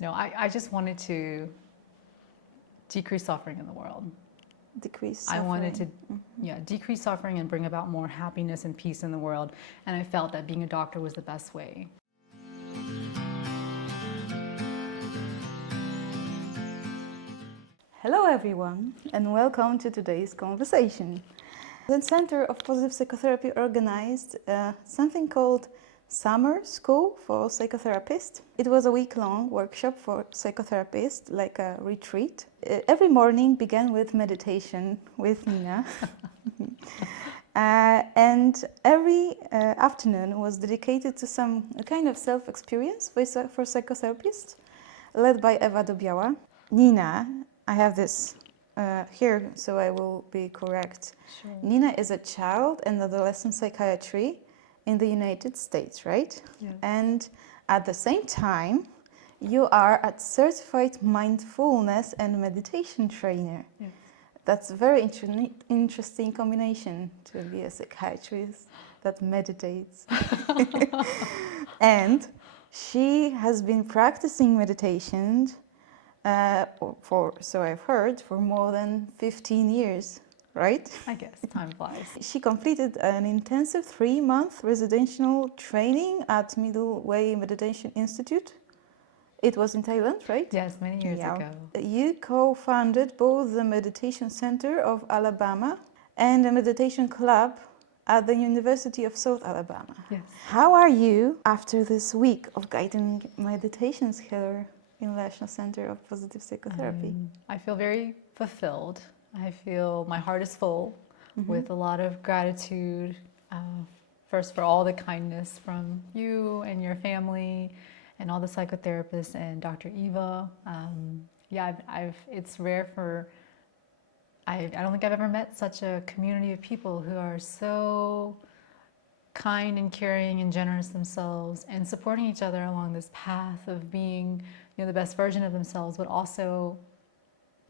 No, I just wanted to decrease suffering in the world. Decrease suffering. I wanted to decrease suffering and bring about more happiness and peace in the world. And I felt that being a doctor was the best way. Hello everyone, and welcome to today's conversation. The Center of Positive Psychotherapy organized something called Summer School for Psychotherapists. It was a week-long workshop for psychotherapists, like a retreat. Every morning began with meditation with Nena. And every afternoon was dedicated to some kind of self-experience for psychotherapists, led by Ewa Dobiała. Nena, I have this here, so I will be correct. Sure. Nena is a child and adolescent psychiatry in the United States, right? Yes. And at the same time, you are a certified mindfulness and meditation trainer. Yes. That's a very interesting combination, to be a psychiatrist that meditates. And she has been practicing meditation so I've heard, for more than 15 years, right? I guess, time flies. She completed an intensive 3-month residential training at Middle Way Meditation Institute. It was in Thailand, right? Yes, many years ago. You co-founded both the Meditation Center of Alabama and a meditation club at the University of South Alabama. Yes. How are you after this week of guiding meditations here in Letnia Center of Positive Psychotherapy? I feel very fulfilled. I feel my heart is full with a lot of gratitude, first for all the kindness from you and your family and all the psychotherapists and Dr. Eva. It's rare for, I don't think I've ever met such a community of people who are so kind and caring and generous themselves and supporting each other along this path of being the best version of themselves, but also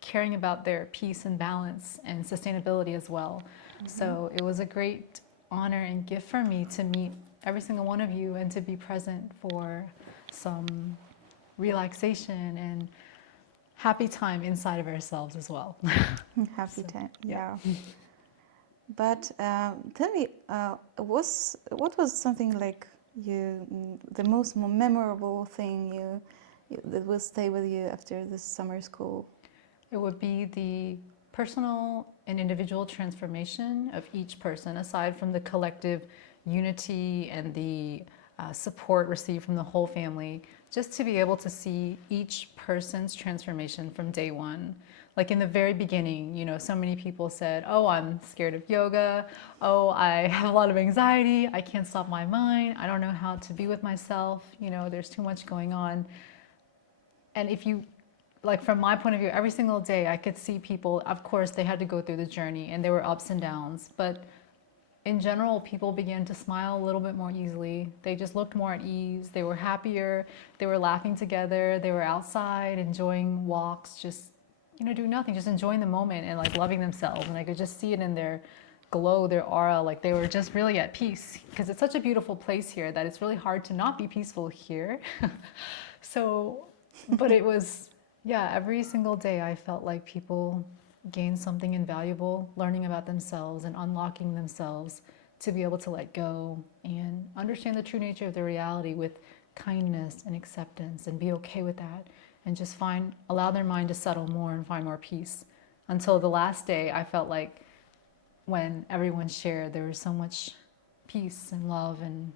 caring about their peace and balance and sustainability as well. So it was a great honor and gift for me to meet every single one of you and to be present for some relaxation and happy time inside of ourselves as well. Happy time, yeah. But tell me, what was something like the most memorable thing that will stay with you after this summer school? It would be the personal and individual transformation of each person, aside from the collective unity and the support received from the whole family, just to be able to see each person's transformation from day one. Like in the very beginning, so many people said, oh, I'm scared of yoga. Oh, I have a lot of anxiety. I can't stop my mind. I don't know how to be with myself. There's too much going on. And if you, like from my point of view, every single day I could see people, of course, they had to go through the journey and there were ups and downs. But in general, people began to smile a little bit more easily. They just looked more at ease. They were happier. They were laughing together. They were outside enjoying walks, just doing nothing, just enjoying the moment and like loving themselves. And I could just see it in their glow, their aura, like they were just really at peace, because it's such a beautiful place here that it's really hard to not be peaceful here. But it was, every single day I felt like people gained something invaluable, learning about themselves and unlocking themselves to be able to let go and understand the true nature of their reality with kindness and acceptance and be okay with that. And just allow their mind to settle more and find more peace. Until the last day, I felt like when everyone shared, there was so much peace and love and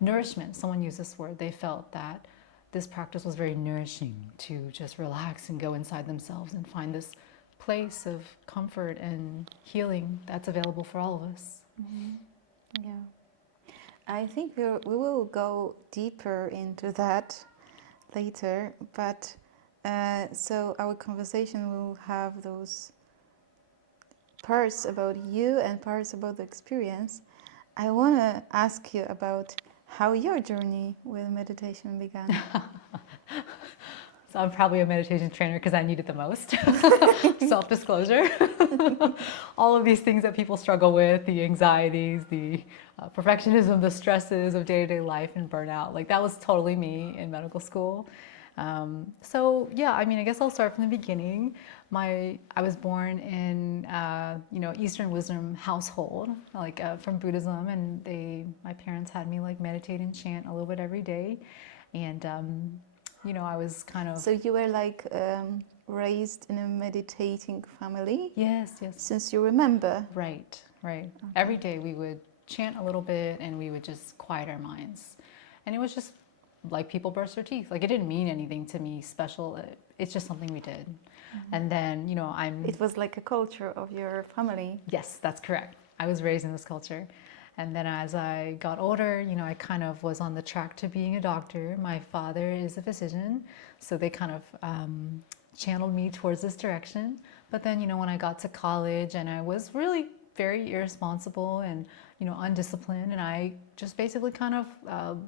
nourishment. Someone used this word. They felt that this practice was very nourishing to just relax and go inside themselves and find this place of comfort and healing that's available for all of us. Yeah. I think we will go deeper into that later, but so our conversation will have those parts about you and parts about the experience. I want to ask you about how your journey with meditation began. So I'm probably a meditation trainer because I need it the most. Self-disclosure. All of these things that people struggle with, the anxieties, the perfectionism, the stresses of day-to-day life and burnout. Like that was totally me in medical school. So yeah, I mean, I guess I'll start from the beginning. I was born in Eastern wisdom household, like from Buddhism, and my parents had me like meditate and chant a little bit every day, and I was kind of. So you were like raised in a meditating family? Yes, yes. Since you remember? Right. Okay. Every day we would chant a little bit and we would just quiet our minds. And it was just like people brush their teeth. Like it didn't mean anything to me special. It's just something we did. And then, It was like a culture of your family. Yes, that's correct. I was raised in this culture. And then as I got older, I kind of was on the track to being a doctor. My father is a physician, so they kind of channeled me towards this direction. But then, when I got to college and I was really very irresponsible and, undisciplined, and I just basically kind of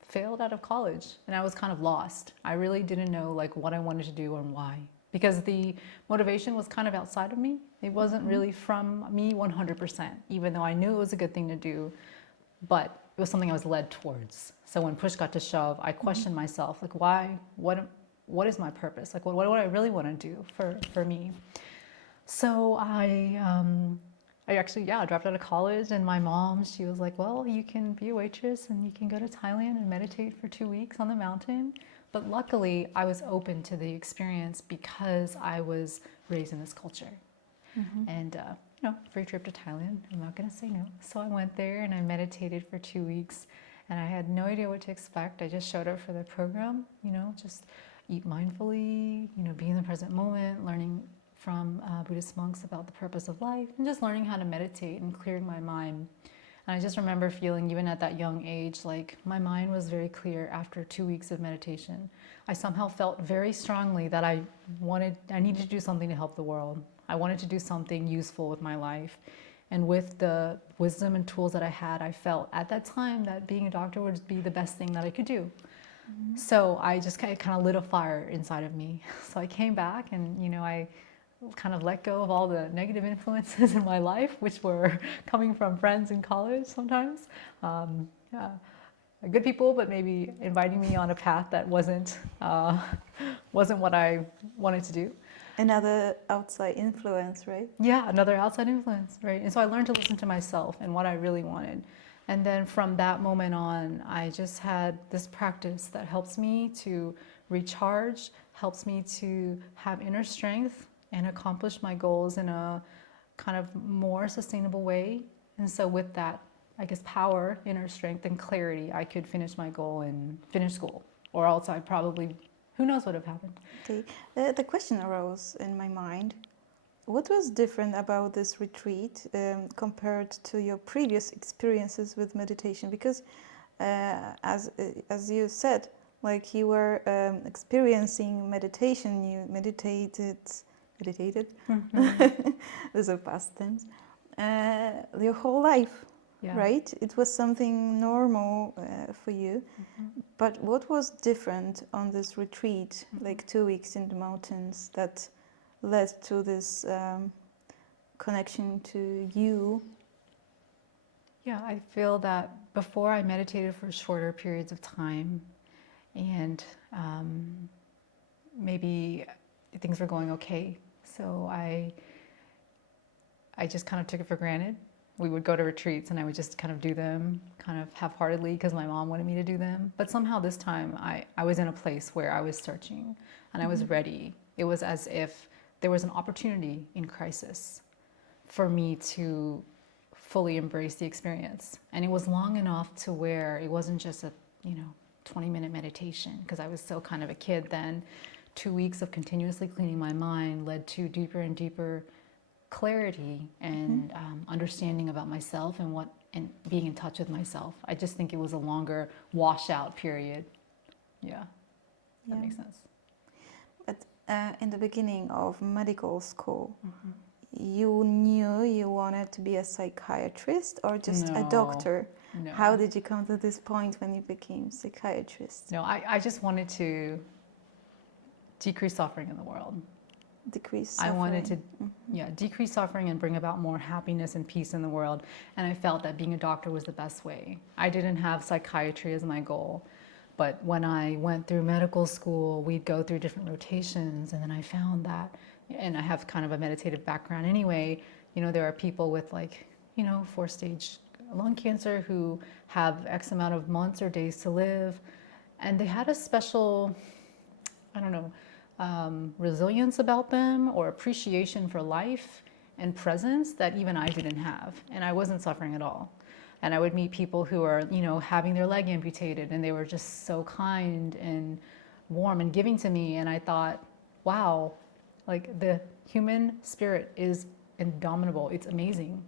failed out of college, and I was kind of lost. I really didn't know like what I wanted to do and why, because the motivation was kind of outside of me. It wasn't really from me 100%, even though I knew it was a good thing to do, but it was something I was led towards. So when push got to shove, I questioned myself, like why, what is my purpose? Like what do I really want to do for me? So I actually, dropped out of college, and my mom, she was like, well, you can be a waitress and you can go to Thailand and meditate for 2 weeks on the mountain. But luckily, I was open to the experience because I was raised in this culture. And, free trip to Thailand, I'm not going to say no. So I went there and I meditated for 2 weeks, and I had no idea what to expect. I just showed up for the program, just eat mindfully, be in the present moment, learning from Buddhist monks about the purpose of life, and just learning how to meditate and clearing my mind. And I just remember feeling, even at that young age, like my mind was very clear after 2 weeks of meditation. I somehow felt very strongly that I needed to do something to help the world. I wanted to do something useful with my life. And with the wisdom and tools that I had, I felt at that time that being a doctor would be the best thing that I could do. So I just kind of lit a fire inside of me. So I came back and, I kind of let go of all the negative influences in my life, which were coming from friends in college sometimes. Good people, but maybe inviting me on a path that wasn't what I wanted to do. Another outside influence, right? Yeah, another outside influence, right? And so I learned to listen to myself and what I really wanted. And then from that moment on, I just had this practice that helps me to recharge, helps me to have inner strength and accomplish my goals in a kind of more sustainable way. And so with that, I guess, power, inner strength, and clarity, I could finish my goal and finish school. Or else I probably, who knows what would have happened. Okay. The question arose in my mind. What was different about this retreat compared to your previous experiences with meditation? Because as you said, like you were experiencing meditation, you meditated, there's a past tense, your whole life, right? It was something normal for you. But what was different on this retreat, like 2 weeks in the mountains, that led to this connection to you? Yeah, I feel that before I meditated for shorter periods of time, and maybe things were going okay. So I just kind of took it for granted. We would go to retreats and I would just kind of do them kind of half-heartedly because my mom wanted me to do them. But somehow this time I was in a place where I was searching and I was ready. It was as if there was an opportunity in crisis for me to fully embrace the experience. And it was long enough to where it wasn't just a 20-minute meditation, because I was still kind of a kid then. 2 weeks of continuously cleaning my mind led to deeper and deeper clarity and understanding about myself and being in touch with myself. I just think it was a longer washout period. That makes sense. But in the beginning of medical school, you knew you wanted to be a psychiatrist or just a doctor? No. How did you come to this point when you became psychiatrist? No, I just wanted to decrease suffering in the world. Decrease suffering. I wanted to decrease suffering and bring about more happiness and peace in the world. And I felt that being a doctor was the best way. I didn't have psychiatry as my goal. But when I went through medical school, we'd go through different rotations, and then I found that, and I have kind of a meditative background anyway, there are people with 4-stage lung cancer who have X amount of months or days to live, and they had a special, I don't know, resilience about them or appreciation for life and presence that even I didn't have, and I wasn't suffering at all. And I would meet people who are, having their leg amputated, and they were just so kind and warm and giving to me. And I thought, wow, the human spirit is indomitable. It's amazing.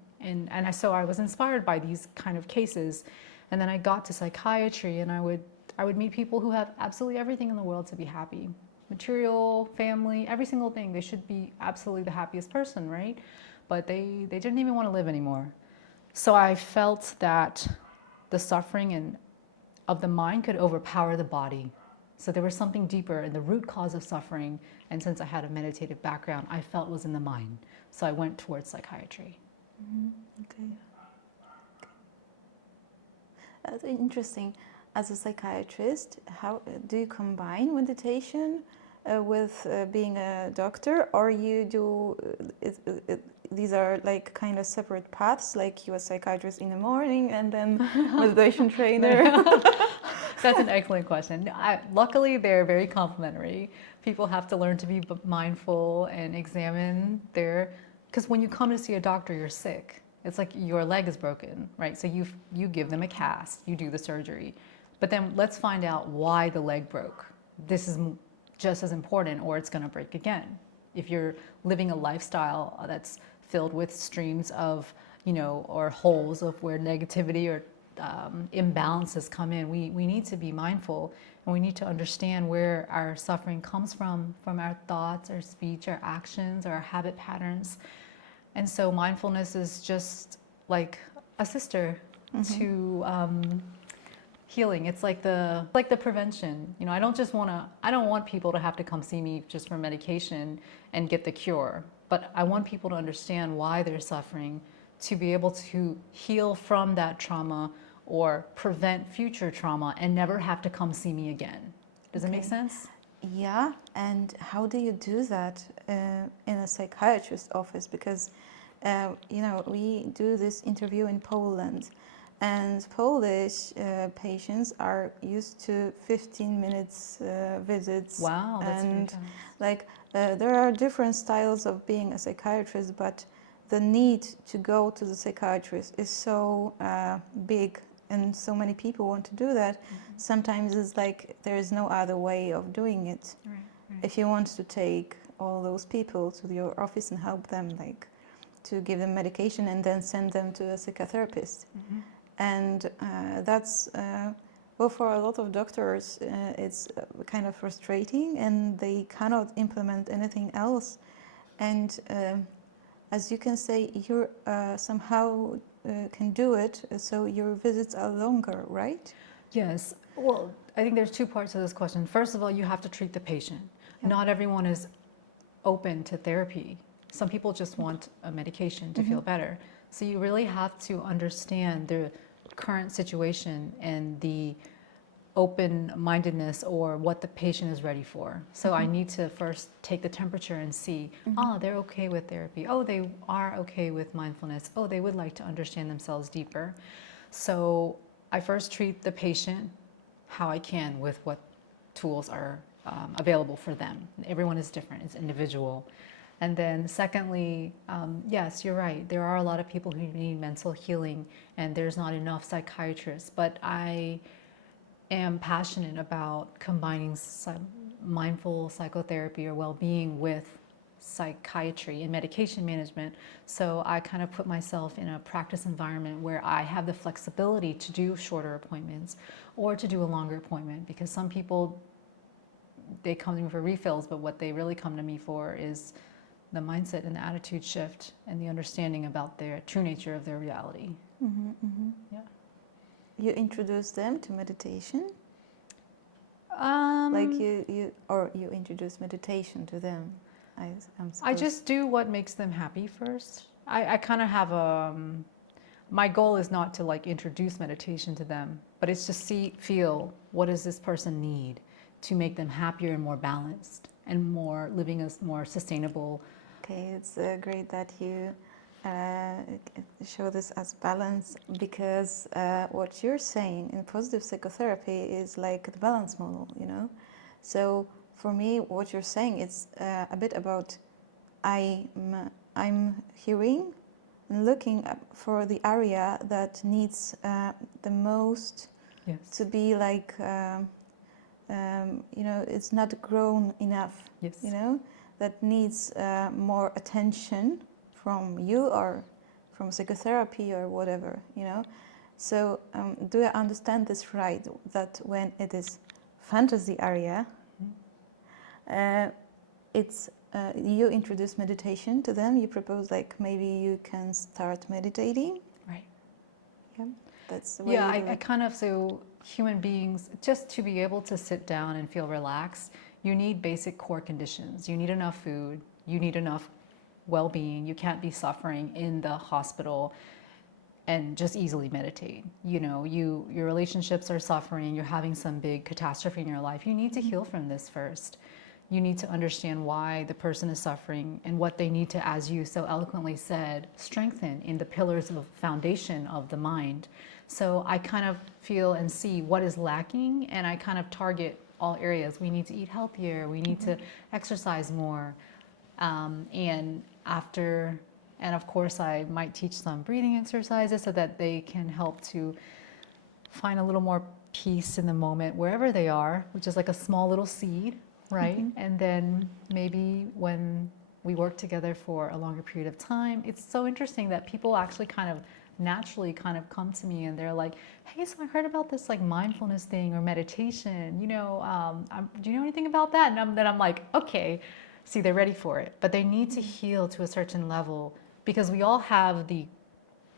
So I was inspired by these kind of cases. And then I got to psychiatry, and I would meet people who have absolutely everything in the world to be happy. Material, family, every single thing. They should be absolutely the happiest person, right? But they didn't even want to live anymore. So I felt that the suffering of the mind could overpower the body. So there was something deeper in the root cause of suffering. And since I had a meditative background, I felt it was in the mind. So I went towards psychiatry. Mm-hmm. Okay. That's interesting. As a psychiatrist, how do you combine meditation with being a doctor, or you do these are kind of separate paths, like you're a psychiatrist in the morning and then meditation trainer? That's an excellent question. Luckily, they're very complementary. People have to learn to be mindful and examine because when you come to see a doctor, you're sick. It's like your leg is broken, right? So you give them a cast, you do the surgery. But then let's find out why the leg broke. This is just as important, or it's going to break again. If you're living a lifestyle that's filled with streams of, or holes of where negativity or imbalances come in, we need to be mindful, and we need to understand where our suffering comes from our thoughts, our speech, our actions, our habit patterns. And so mindfulness is just like a sister to healing. It's like the prevention. I don't want people to have to come see me just for medication and get the cure, but I want people to understand why they're suffering, to be able to heal from that trauma or prevent future trauma and never have to come see me again. Does it make sense? Yeah, and how do you do that in a psychiatrist's office? Because, we do this interview in Poland, and Polish patients are used to 15 minutes visits. Wow, that's and fantastic. There are different styles of being a psychiatrist, but the need to go to the psychiatrist is so big, and so many people want to do that. Sometimes it's like there is no other way of doing it. Right. If you want to take all those people to your office and help them, to give them medication and then send them to a psychotherapist. And that's, for a lot of doctors, it's kind of frustrating, and they cannot implement anything else. And as you can say, you somehow can do it, so your visits are longer, right? Yes. Well, I think there's two parts to this question. First of all, you have to treat the patient. Yeah. Not everyone is open to therapy. Some people just want a medication to feel better. So you really have to understand the current situation and the open-mindedness or what the patient is ready for. So I need to first take the temperature and see, they're okay with therapy. Oh, they are okay with mindfulness. Oh, they would like to understand themselves deeper. So I first treat the patient how I can with what tools are available for them. Everyone is different, it's individual. And then secondly, yes, you're right. There are a lot of people who need mental healing, and there's not enough psychiatrists. But I am passionate about combining mindful psychotherapy or well-being with psychiatry and medication management. So I kind of put myself in a practice environment where I have the flexibility to do shorter appointments or to do a longer appointment, because some people, they come to me for refills, but what they really come to me for is the mindset and the attitude shift and the understanding about their true nature of their reality. Yeah. You introduce them to meditation? You introduce meditation to them? I just do what makes them happy first. I kind of have my goal is not to like introduce meditation to them, but it's just feel what does this person need to make them happier and more balanced and more living a more sustainable. Okay, it's great that you show this as balance, because what you're saying in positive psychotherapy is like the balance model, you know. So for me, what you're saying is a bit about I'm hearing and looking for the area that needs the most Yes. to be like, you know, it's not grown enough, Yes. you know, that needs more attention from you or from psychotherapy or whatever, you know. So do I understand this right, that when it is fantasy area, it's you introduce meditation to them, you propose like maybe you can start meditating? Right. Yeah, that's the way Yeah, you do I it. kind of, so human beings, just to be able to sit down and feel relaxed, you need basic core conditions. You need enough food, you need enough well-being. You can't be suffering in the hospital and just easily meditate. You know, your relationships are suffering, you're having some big catastrophe in your life. You need to heal from this first. You need to understand why the person is suffering and what they need to, as you so eloquently said, strengthen in the pillars of foundation of the mind. So I kind of feel and see what is lacking, and I kind of target all areas. We need to eat healthier, we need to exercise more. And of course I might teach some breathing exercises so that they can help to find a little more peace in the moment wherever they are, which is like a small little seed, right? And then maybe when we work together for a longer period of time, it's so interesting that people actually kind of naturally kind of come to me and they're like, hey, so I heard about this like mindfulness thing or meditation, you know, do you know anything about that? And then I'm like, okay, see, they're ready for it, but they need to heal to a certain level, because we all have the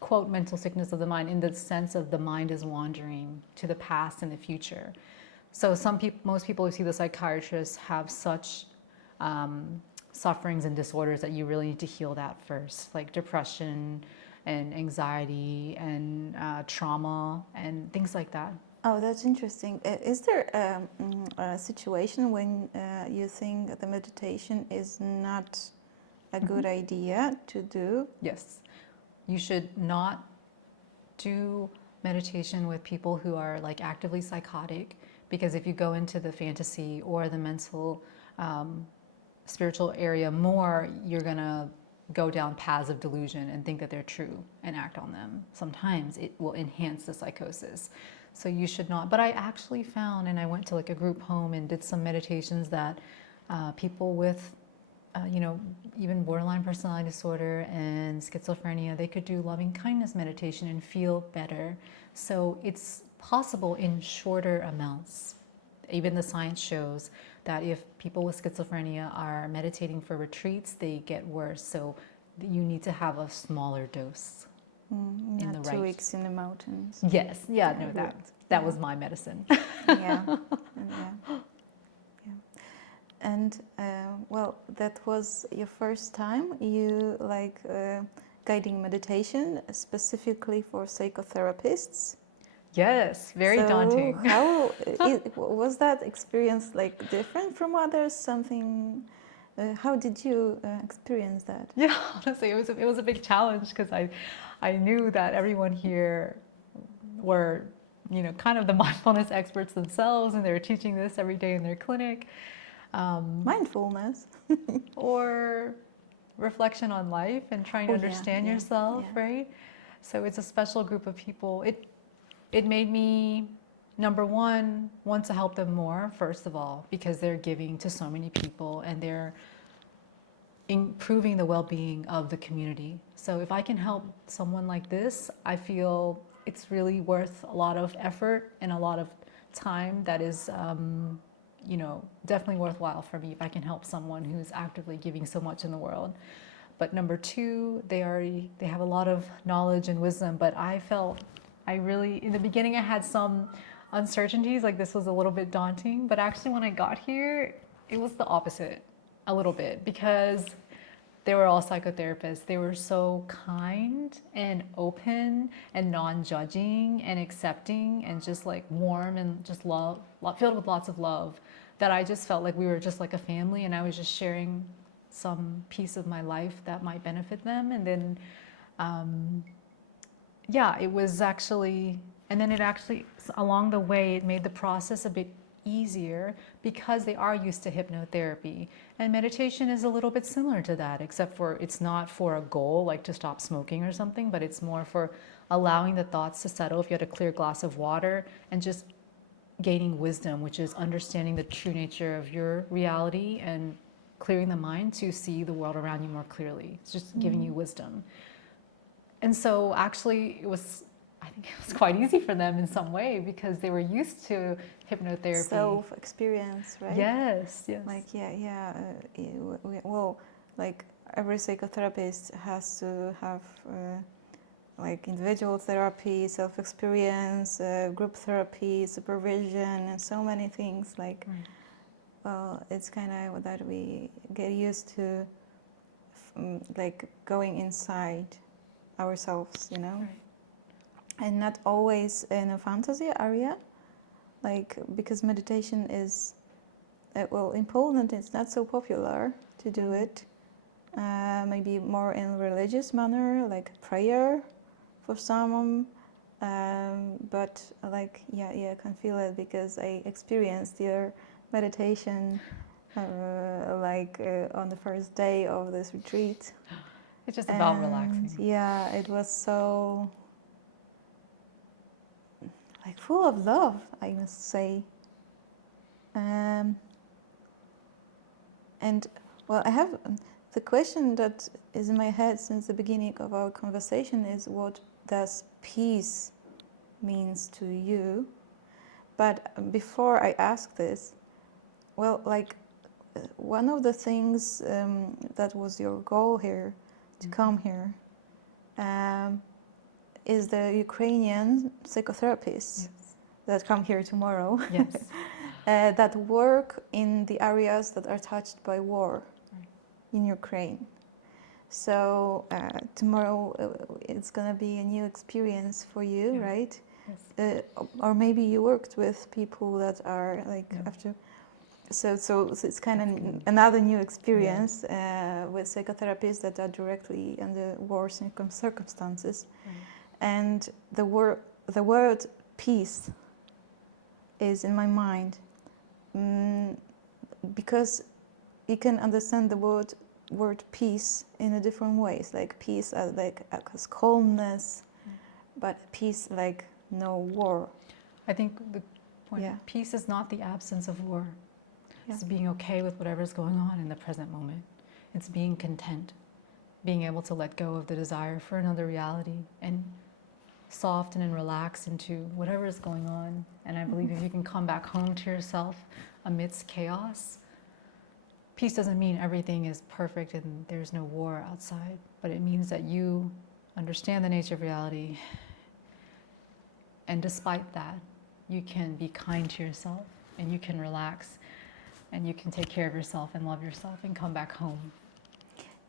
quote mental sickness of the mind, in the sense of the mind is wandering to the past and the future. So most people who see the psychiatrist have such sufferings and disorders that you really need to heal that first, like depression and anxiety and trauma and things like that. Oh, that's interesting. Is there a situation when you think the meditation is not a good idea to do? Yes. You should not do meditation with people who are like actively psychotic, because if you go into the fantasy or the mental spiritual area more, you're gonna go down paths of delusion and think that they're true and act on them. Sometimes it will enhance the psychosis. So you should not. But I actually found, and I went to like a group home and did some meditations that people with you know, even borderline personality disorder and schizophrenia, they could do loving kindness meditation and feel better. So it's possible in shorter amounts. Even the science shows that if people with schizophrenia are meditating for retreats, they get worse. So you need to have a smaller dose. In Not the 2 right. weeks in the mountains. Yes, yeah, no, good. that was my medicine. Yeah. And well, that was your first time you like guiding meditation specifically for psychotherapists. Yes, very So daunting. How was that experience like different from others? Something? How did you experience that? Yeah, honestly, it was a big challenge, because I knew that everyone here were, you know, kind of the mindfulness experts themselves, and they were teaching this every day in their clinic. Mindfulness. Or reflection on life and trying to understand yourself, right? So it's a special group of people. It made me, number one, want to help them more, first of all, because they're giving to so many people and they're improving the well-being of the community. So if I can help someone like this, I feel it's really worth a lot of effort and a lot of time that is you know, definitely worthwhile for me if I can help someone who's actively giving so much in the world. But number two, they have a lot of knowledge and wisdom, but I felt in the beginning I had some uncertainties, like this was a little bit daunting, but actually when I got here, it was the opposite a little bit, because They were all psychotherapists. They were so kind and open and non-judging and accepting and just like warm and just love, filled with lots of love, that I just felt like we were just like a family, and I was just sharing some piece of my life that might benefit them. And then it was actually, and then it actually, along the way, it made the process a bit easier because they are used to hypnotherapy. And meditation is a little bit similar to that, except for it's not for a goal, like to stop smoking or something, but it's more for allowing the thoughts to settle. If you had a clear glass of water, and just gaining wisdom, which is understanding the true nature of your reality and clearing the mind to see the world around you more clearly. It's just giving you wisdom. And so actually I think it was quite easy for them in some way because they were used to hypnotherapy. Self-experience, right? Yes. Like, well, like every psychotherapist has to have like individual therapy, self-experience, group therapy, supervision, and so many things. Like, well, it's kind of that we get used to, like going inside ourselves, you know, and not always in a fantasy area, like because meditation is, well, in Poland it's not so popular to do it. Maybe more in religious manner, like prayer for someone, but like I can feel it because I experienced your meditation on the first day of this retreat. It's just about relaxing. Yeah, it was so like full of love, I must say. And well, I have the question that is in my head since the beginning of our conversation is, what does peace means to you? But before I ask this, well, like one of the things that was your goal here to come here is the Ukrainian psychotherapists that come here tomorrow. Yes. That work in the areas that are touched by war in Ukraine. So tomorrow it's going to be a new experience for you, right? Yes. Or maybe you worked with people that are like after. So it's kind of another new experience with psychotherapists that are directly under war circumstances. And the word peace is in my mind because you can understand the word peace in a different ways, like peace as calmness, but peace like no war. I think the point of peace is not the absence of war. It's being okay with whatever's going on in the present moment. It's being content, being able to let go of the desire for another reality and soften and relax into whatever is going on. And I believe if you can come back home to yourself amidst chaos, peace doesn't mean everything is perfect and there's no war outside, but it means that you understand the nature of reality, and despite that, you can be kind to yourself and you can relax and you can take care of yourself and love yourself and come back home.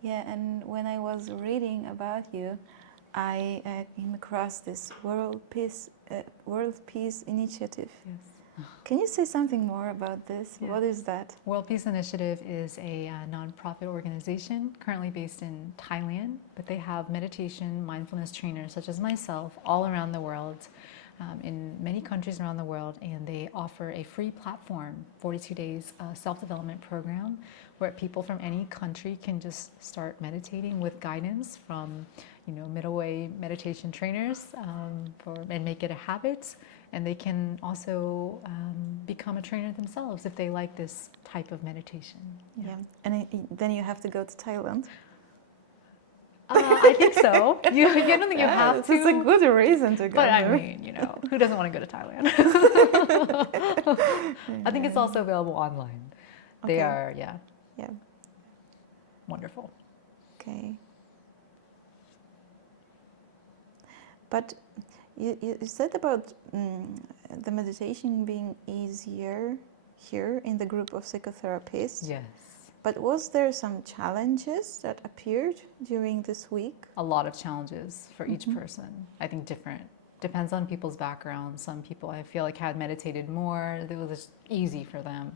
Yeah, and when I was reading about you, I came across this World Peace Initiative. Yes. Can you say something more about this? Yeah. What is that? World Peace Initiative is a nonprofit organization currently based in Thailand, but they have meditation, mindfulness trainers such as myself all around the world, in many countries around the world, and they offer a free platform, 42 days self-development program, where people from any country can just start meditating with guidance from, middle way meditation trainers, and make it a habit. And they can also become a trainer themselves if they like this type of meditation. Yeah, and then you have to go to Thailand. I think so. You don't think you have to. It's a good reason to go. But I mean, who doesn't want to go to Thailand? I think it's also available online. They are, wonderful. Okay. But you said about the meditation being easier here in the group of psychotherapists. Yes. But was there some challenges that appeared during this week? A lot of challenges for each person. I think different. Depends on people's background. Some people I feel like had meditated more. It was just easy for them.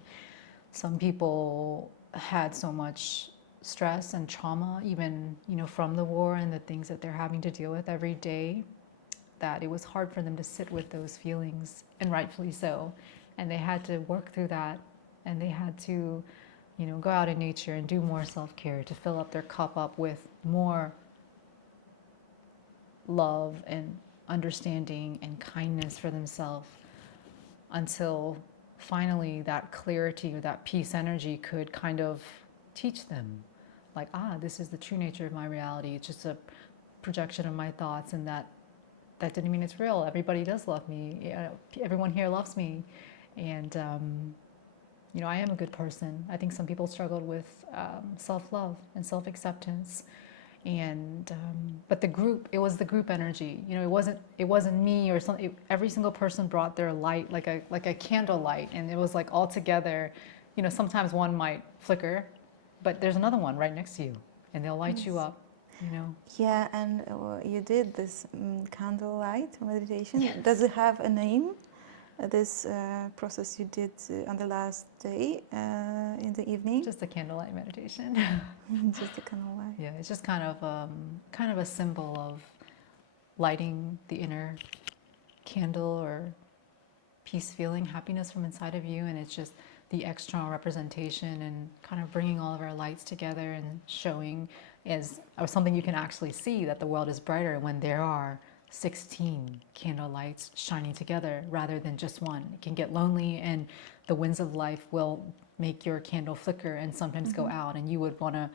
Some people had so much stress and trauma, even from the war and the things that they're having to deal with every day, that it was hard for them to sit with those feelings, and rightfully so. And they had to work through that, and they had to go out in nature and do more self-care to fill up their cup up with more love and understanding and kindness for themselves, until finally that clarity or that peace energy could kind of teach them, like, this is the true nature of my reality. It's just a projection of my thoughts, and that didn't mean it's real. Everybody does love me. Everyone here loves me. And I am a good person. I think some people struggled with self-love and self-acceptance, and but it was the group energy. It wasn't me or something. Every single person brought their light, like a candle light, and it was like all together. Sometimes one might flicker, but there's another one right next to you, and they'll light you up. Yeah, and you did this candlelight meditation. Yes. Does it have a name? This process you did on the last day in the evening? Just a candlelight meditation. Just a candlelight. Yeah, it's just kind of a symbol of lighting the inner candle or peace feeling, happiness from inside of you, and it's just the external representation and kind of bringing all of our lights together and showing as something you can actually see that the world is brighter when there are 16 candle lights shining together rather than just one. It can get lonely, and the winds of life will make your candle flicker and sometimes go out, and you would want to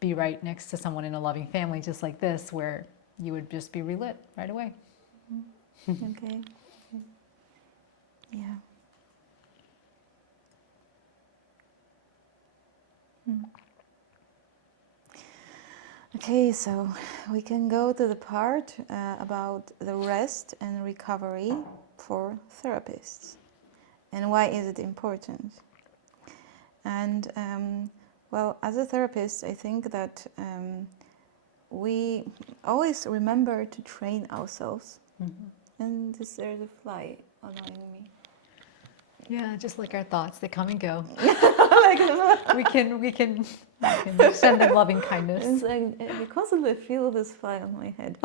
be right next to someone in a loving family just like this, where you would just be relit right away. Okay. Yeah. Okay, so we can go to the part about the rest and recovery for therapists, and why is it important. And well, as a therapist, I think that we always remember to train ourselves. And there's a fly annoying me. Yeah, just like our thoughts, they come and go. we can send them loving kindness. It's like, I constantly feel this fly on my head.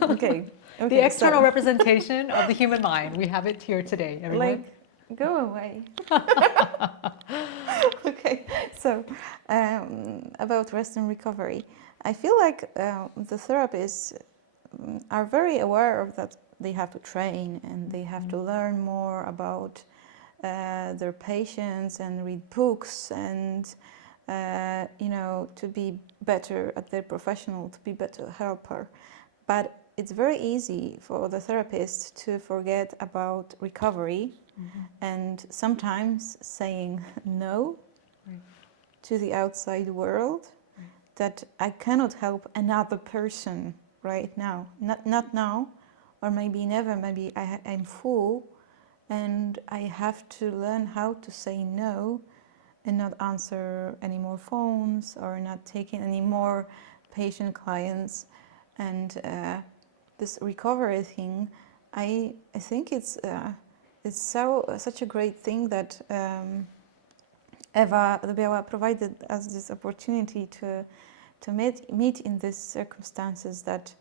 Okay. The external representation of the human mind. We have it here today, everyone. Like, go away. Okay, so about rest and recovery. I feel like the therapists are very aware of that they have to train and they have to learn more about their patients and read books and to be better at their professional, to be better helper. But it's very easy for the therapist to forget about recovery and sometimes saying no to the outside world, that I cannot help another person right now, not now, or maybe never, maybe I'm full and I have to learn how to say no and not answer any more phones or not taking any more patient clients. And this recovery thing, I think it's such a great thing that Eva Odbyła provided us this opportunity to meet in these circumstances, that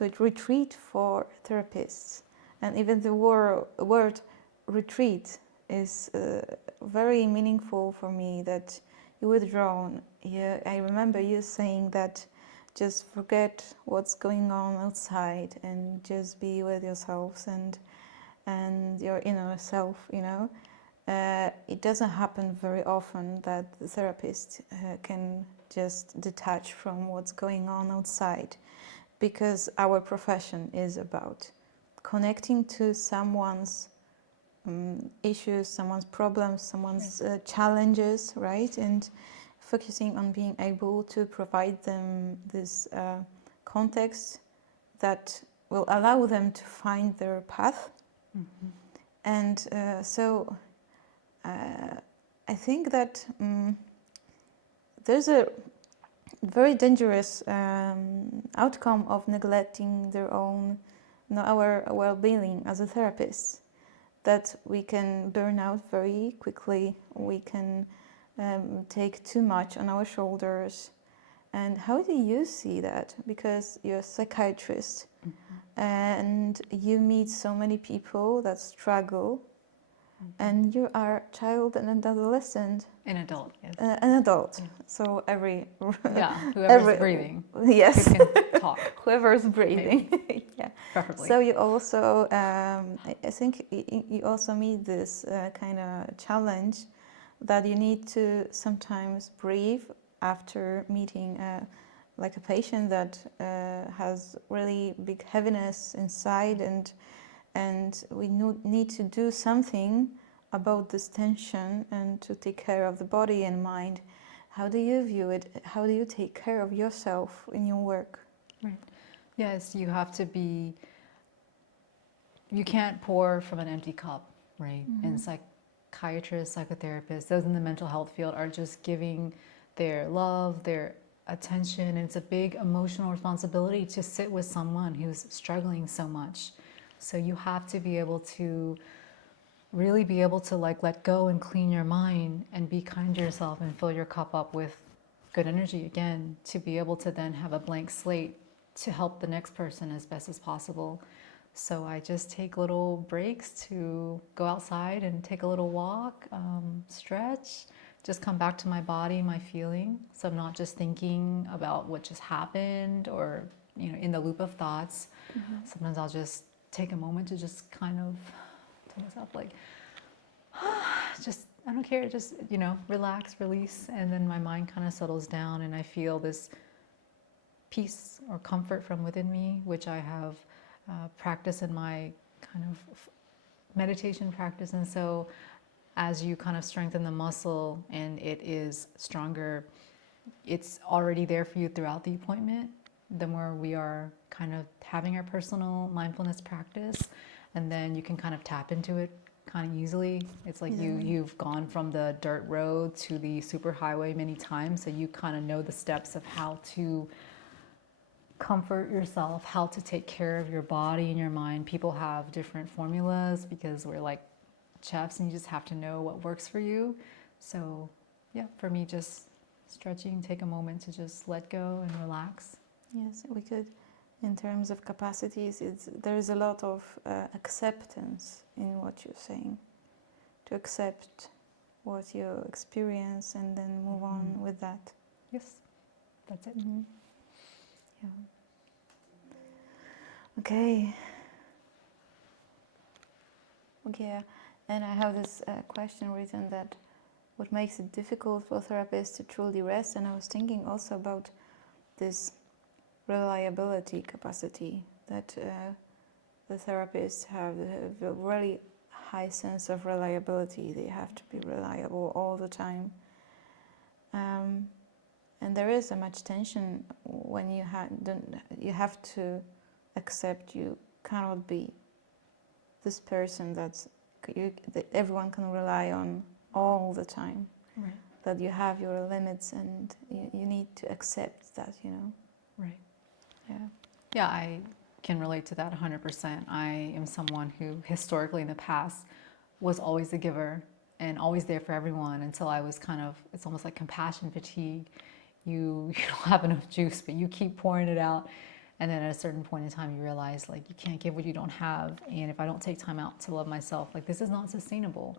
would retreat for therapists. And even the word retreat is very meaningful for me, that you withdrawn. I remember you saying that just forget what's going on outside and just be with yourselves and your inner self, It doesn't happen very often that the therapist can just detach from what's going on outside, because our profession is about connecting to someone's issues, someone's problems, someone's challenges, right? And focusing on being able to provide them this context that will allow them to find their path. And so I think that there's a very dangerous outcome of neglecting their own, our well-being as a therapist, that we can burn out very quickly, we can take too much on our shoulders. And how do you see that? Because you're a psychiatrist, and you meet so many people that struggle, and you are a child and an adolescent. An adult, yes. An adult. Yeah. So whoever's breathing. Yes. Who can talk. Whoever's breathing. Yeah. Preferably. So you also, I think you also meet this kind of challenge that you need to sometimes breathe after meeting like a patient that has really big heaviness inside, and we need to do something about this tension and to take care of the body and mind. How do you view it? How do you take care of yourself in your work? Right. Yes, you have to be, you can't pour from an empty cup, right? And psychiatrists, psychotherapists, those in the mental health field are just giving their love, their attention, and it's a big emotional responsibility to sit with someone who's struggling so much. So you have to be able to really be able to like let go and clean your mind and be kind to yourself and fill your cup up with good energy again, to be able to then have a blank slate to help the next person as best as possible. So I just take little breaks to go outside and take a little walk, stretch, just come back to my body, my feeling. So I'm not just thinking about what just happened or, in the loop of thoughts. Sometimes I'll just take a moment to just kind of tell myself like, just, I don't care, just, relax, release. And then my mind kind of settles down and I feel this peace or comfort from within me, which I have practiced in my kind of meditation practice. And so as you kind of strengthen the muscle and it is stronger, it's already there for you throughout the appointment. The more we are kind of having our personal mindfulness practice, and then you can kind of tap into it kind of easily. It's like you've gone from the dirt road to the superhighway many times, so you kind of know the steps of how to comfort yourself, how to take care of your body and your mind. People have different formulas because we're like chefs and you just have to know what works for you. So yeah, for me, just stretching, take a moment to just let go and relax. Yes, we could, in terms of capacities, there is a lot of acceptance in what you're saying, to accept what you experience and then move on with that. Yes, that's it. Yeah. Okay. Yeah, and I have this question written that what makes it difficult for therapists to truly rest, and I was thinking also about this reliability capacity that the therapists have a really high sense of reliability. They have to be reliable all the time. And there is so much tension when you have to accept you cannot be this person that everyone can rely on all the time. Right. That you have your limits and you need to accept that, Right. Yeah. Yeah, I can relate to that 100%. I am someone who historically in the past was always the giver and always there for everyone until I was it's almost like compassion fatigue. You don't have enough juice, but you keep pouring it out. And then at a certain point in time, you realize like you can't give what you don't have. And if I don't take time out to love myself, like this is not sustainable.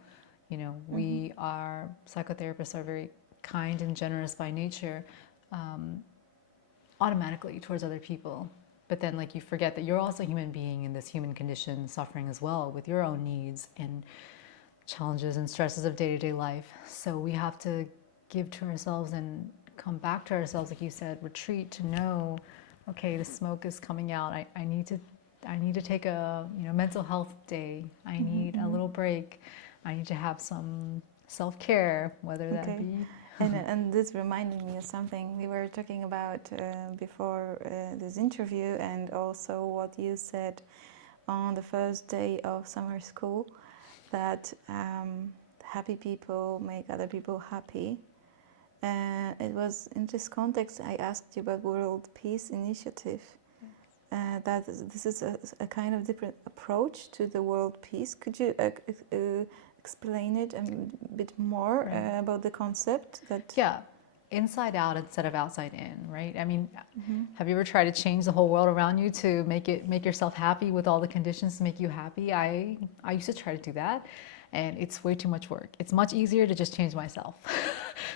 We are, psychotherapists are very kind and generous by nature, automatically towards other people. But then like you forget that you're also a human being in this human condition, suffering as well with your own needs and challenges and stresses of day-to-day life. So we have to give to ourselves and come back to ourselves, like you said, retreat to know, okay, the smoke is coming out. I need to take a mental health day. I need a little break. I need to have some self-care, whether that be. And this reminded me of something we were talking about before this interview, and also what you said on the first day of summer school, that happy people make other people happy. it was in this context I asked you about World Peace Initiative. That this is a kind of different approach to the world peace. Could you explain it a bit more about the concept? That Yeah, inside out instead of outside in, right? I mean, have you ever tried to change the whole world around you to make yourself happy with all the conditions to make you happy? I used to try to do that, and it's way too much work. It's much easier to just change myself,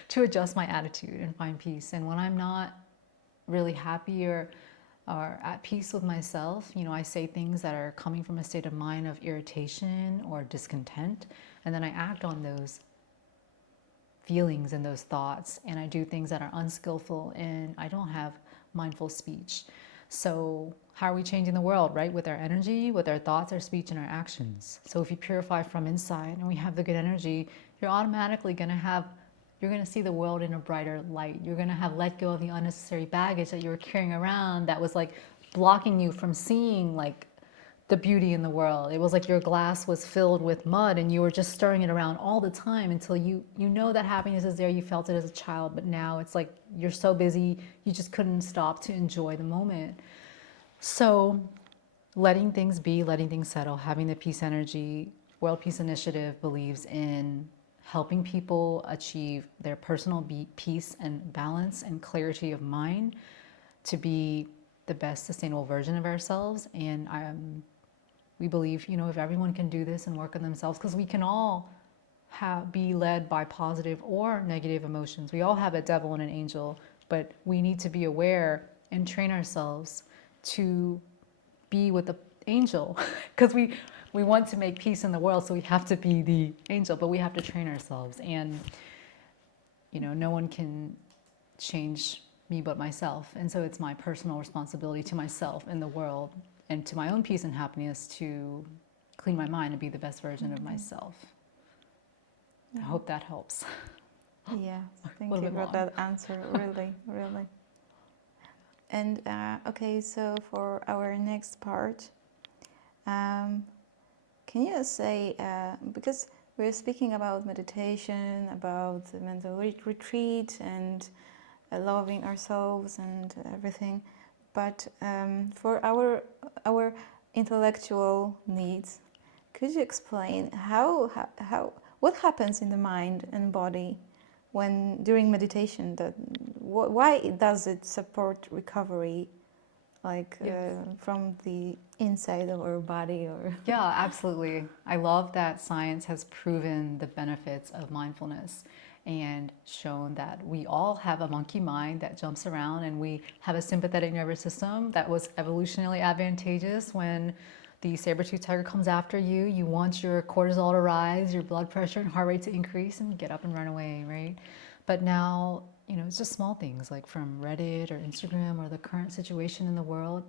to adjust my attitude and find peace. And when I'm not really happy or at peace with myself, you know, I say things that are coming from a state of mind of irritation or discontent, and then I act on those feelings and those thoughts, and I do things that are unskillful, and I don't have mindful speech. So how are we changing the world, right? With our energy, with our thoughts, our speech, and our actions. So if you purify from inside and we have the good energy, you're automatically you're going to see the world in a brighter light. You're going to have let go of the unnecessary baggage that you were carrying around that was like blocking you from seeing like the beauty in the world. It was like your glass was filled with mud and you were just stirring it around all the time until you know that happiness is there. You felt it as a child, but now it's like you're so busy, you just couldn't stop to enjoy the moment. So letting things be, letting things settle, having the peace energy. World Peace Initiative believes in helping people achieve their personal peace and balance and clarity of mind to be the best sustainable version of ourselves. And we believe, you know, if everyone can do this and work on themselves, because we can all be led by positive or negative emotions. We all have a devil and an angel, but we need to be aware and train ourselves to be with the angel, because we want to make peace in the world, so we have to be the angel, but we have to train ourselves. And, you know, no one can change me but myself. And so it's my personal responsibility to myself in the world and to my own peace and happiness to clean my mind and be the best version of myself. I hope that helps. Yeah, thank you for that answer, really, really. And okay, so for our next part, can you say, because we're speaking about meditation, about the mental retreat and loving ourselves and everything, but for our intellectual needs, could you explain what happens in the mind and body when during meditation? Why does it support recovery, like from the inside of our body? Or Yeah, absolutely. I love that science has proven the benefits of mindfulness and shown that we all have a monkey mind that jumps around, and we have a sympathetic nervous system that was evolutionarily advantageous. When the saber-toothed tiger comes after you, you want your cortisol to rise, your blood pressure and heart rate to increase, and get up and run away, right? But now, you know, it's just small things like from Reddit or Instagram or the current situation in the world.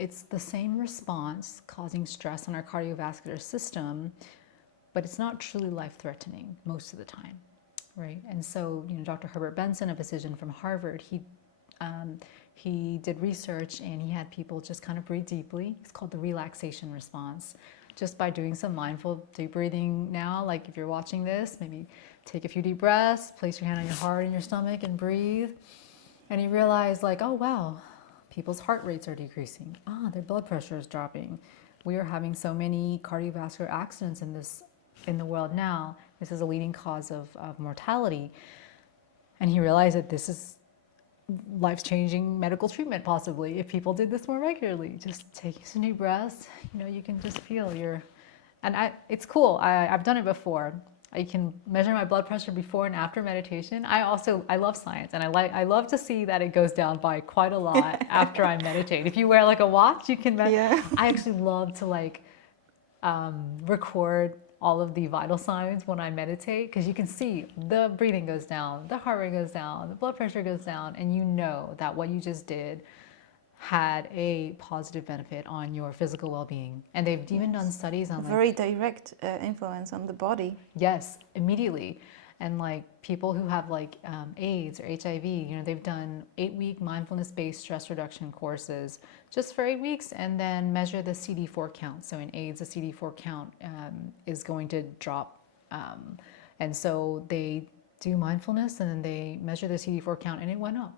It's the same response causing stress on our cardiovascular system, but it's not truly life-threatening most of the time, right? And so, you know, Dr. Herbert Benson, a physician from Harvard, he did research and he had people just kind of breathe deeply. It's called the relaxation response. Just by doing some mindful deep breathing now, like if you're watching this, maybe take a few deep breaths, place your hand on your heart and your stomach and breathe. And you realize like, oh wow, people's heart rates are decreasing. Their blood pressure is dropping. We are having so many cardiovascular accidents in the world now. This is a leading cause of mortality. And he realized that this is life-changing medical treatment possibly if people did this more regularly. Just taking some deep breaths, you know, you can just feel it's cool. I've done it before. I can measure my blood pressure before and after meditation. I love science, and I love to see that it goes down by quite a lot after I meditate. If you wear like a watch, you can measure. I actually love to like record all of the vital signs when I meditate, because you can see the breathing goes down, the heart rate goes down, the blood pressure goes down, and you know that what you just did had a positive benefit on your physical well-being. And they've even done studies on very direct influence on the body. Yes, immediately. And like people who have like AIDS or HIV, you know, they've done 8-week mindfulness-based stress reduction courses just for 8 weeks, and then measure the CD4 count. So in AIDS, the CD4 count is going to drop. And so they do mindfulness, and then they measure their CD4 count, and it went up.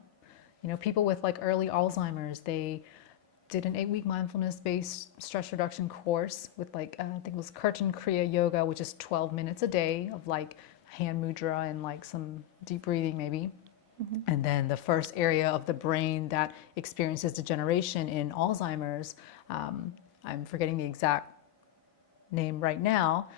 You know, people with like early Alzheimer's, they did an 8-week mindfulness-based stress reduction course with like, I think it was Kirtan Kriya Yoga, which is 12 minutes a day of like hand mudra and like some deep breathing maybe. And then the first area of the brain that experiences degeneration in Alzheimer's, I'm forgetting the exact name right now,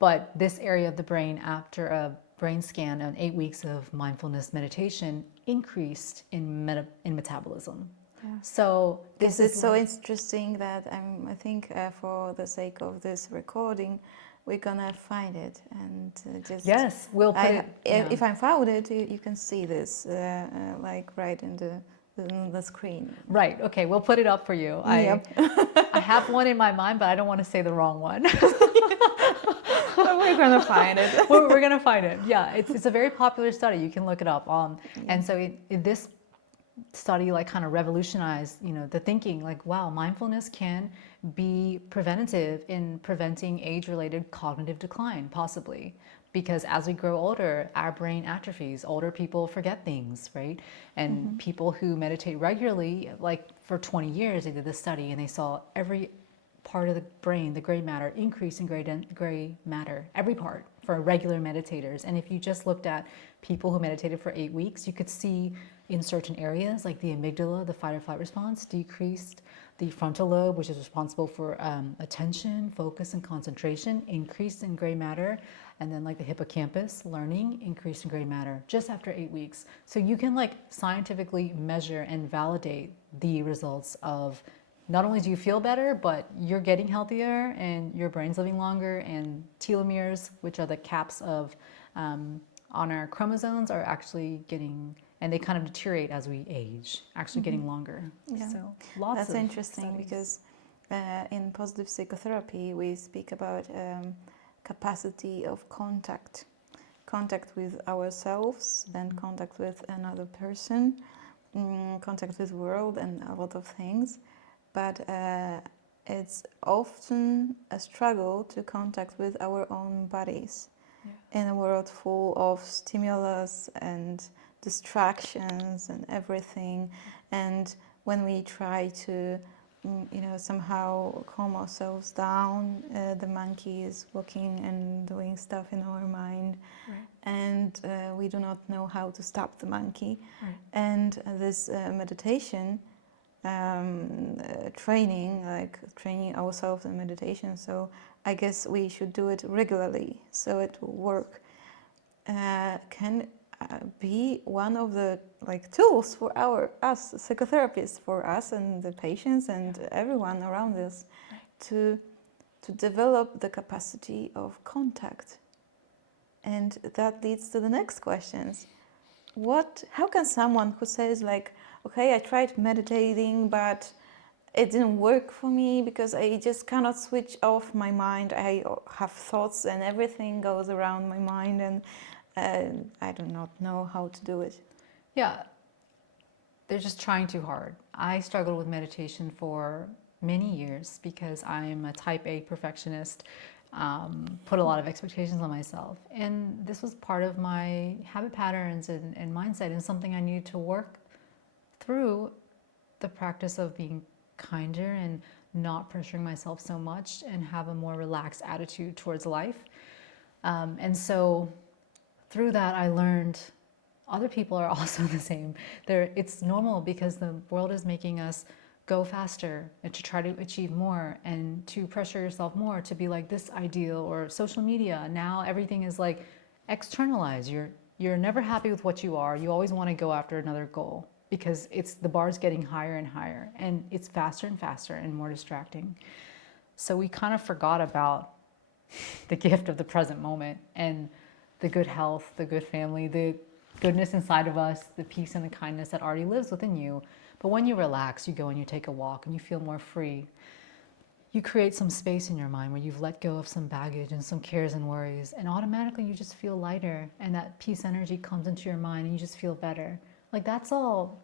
but this area of the brain after a brain scan and 8 weeks of mindfulness meditation increased in metabolism. Yeah. So this is so interesting that I think for the sake of this recording, we're gonna find it and just yes, we'll put it. If I found it, you can see this like right in the screen. Right. Okay. We'll put it up for you. Yep. I have one in my mind, but I don't want to say the wrong one. But we're gonna find it. We're gonna find it. Yeah. It's a very popular study. You can look it up. And so this study like kind of revolutionized, you know, the thinking like, wow, mindfulness can be preventative in preventing age-related cognitive decline, possibly. Because as we grow older, our brain atrophies. Older people forget things, right? And people who meditate regularly, like for 20 years, they did this study and they saw every part of the brain, the gray matter, increase in gray matter, every part for regular meditators. And if you just looked at people who meditated for 8 weeks, you could see in certain areas like the amygdala, the fight or flight response, decreased. The frontal lobe, which is responsible for attention, focus, and concentration, increased in gray matter. And then like the hippocampus, learning, increased in gray matter just after 8 weeks. So you can like scientifically measure and validate the results of not only do you feel better, but you're getting healthier and your brain's living longer, and telomeres, which are the caps of on our chromosomes, are actually getting, and they kind of deteriorate as we age, actually getting longer. Yeah. So lots That's of interesting studies. because in positive psychotherapy we speak about capacity of contact with ourselves and contact with another person, contact with the world and a lot of things, but it's often a struggle to contact with our own bodies in a world full of stimulus and distractions and everything. And when we try to somehow calm ourselves down, the monkey is walking and doing stuff in our mind, and we do not know how to stop the monkey. And this meditation training, like training ourselves in meditation, so I guess we should do it regularly so it will work, can be one of the tools for us psychotherapists, for us and the patients and everyone around us, to develop the capacity of contact. And that leads to the next questions. How can someone who says okay, I tried meditating but it didn't work for me because I just cannot switch off my mind, I have thoughts and everything goes around my mind, and I do not know how to do it. Yeah, they're just trying too hard. I struggled with meditation for many years because I'm a type A perfectionist, put a lot of expectations on myself. And this was part of my habit patterns and mindset, and something I needed to work through the practice of being kinder and not pressuring myself so much and have a more relaxed attitude towards life. And so through that, I learned other people are also the same. It's normal because the world is making us go faster and to try to achieve more and to pressure yourself more to be like this ideal, or social media. Now everything is like externalized. You're never happy with what you are. You always want to go after another goal because the bar's getting higher and higher, and it's faster and faster and more distracting. So we kind of forgot about the gift of the present moment and the good health, the good family, the goodness inside of us, the peace and the kindness that already lives within you. But when you relax, you go and you take a walk and you feel more free. You create some space in your mind where you've let go of some baggage and some cares and worries, and automatically you just feel lighter, and that peace energy comes into your mind and you just feel better. That's all.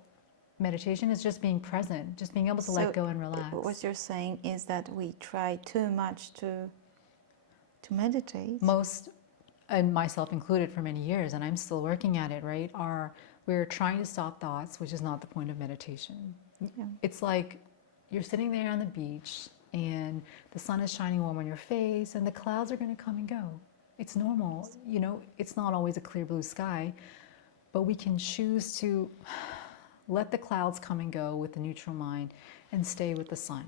Meditation is just being present, just being able to let go and relax. What you're saying is that we try too much to meditate. and myself included for many years, and I'm still working at it, right, we're trying to stop thoughts, which is not the point of meditation. Yeah. It's like you're sitting there on the beach and the sun is shining warm on your face and the clouds are going to come and go. It's normal. You know, it's not always a clear blue sky, but we can choose to let the clouds come and go with the neutral mind and stay with the sun.